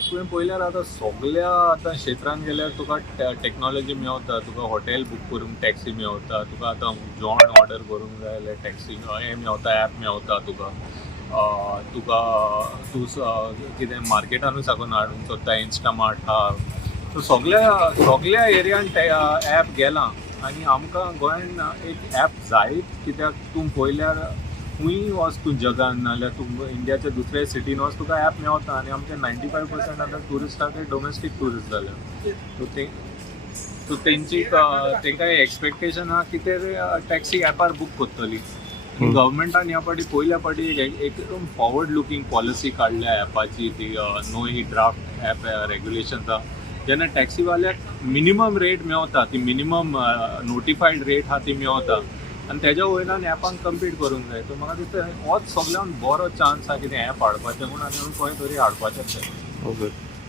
तुवें पळयल्यार आतां सगळ्या आतां क्षेत्रांत गेल्यार तुका टॅक्नोलॉजी मेळता. तुका हॉटेल बूक करूंक टॅक्सी मेळटा, तुका आतां जेवण ऑर्डर करूंक जाय जाल्यार टॅक्सी हें मेळता, ॲप मेळता तुका. तुका तूं कितें मार्केटानूय साकून हाडूंक सोदता, इन्स्टामार्ट आहा. सो सगळ्या एरियान ॲप गेलां आनी आमकां गोंयान एक ॲप जायत, कित्याक तूं पळयल्यार खूंय वच तूं जगान नाजाल्यार तूं इंडियाच्या दुसऱ्या सिटीन वच तुका ॲप मेळता. आनी आमचे 95% आतां ट्युरिस्टां ते डोमेस्टीक ट्युरिस्ट जाल्या. सो तेंकां एक्सपेक्टेशन आहा की ते टॅक्सी ॲपार बूक करतली. गव्हर्मेंटान ह्या फावटी पयल्या फावटी एकदम फॉरवर्ड लुकींग पॉलिसी काडल्या ॲपाची, ती नो ही ड्राफ्ट ॲप रेग्युलेशन्स आहा. जेन्ना टॅक्सीवाल्याक मिनिमम रेट मेळता, ती मिनिमम नोटिफायड रेट आहा ती मेळता आनी तेज्या वयल्यान ॲपांक कम्पीट करूंक जाय. सो म्हाका दिसता होच सगळ्यान बरो चान्स आहा कितें ॲप हाडपाचें म्हणून, आनी खंय तरी हाडपाचेंच जाय. ओके.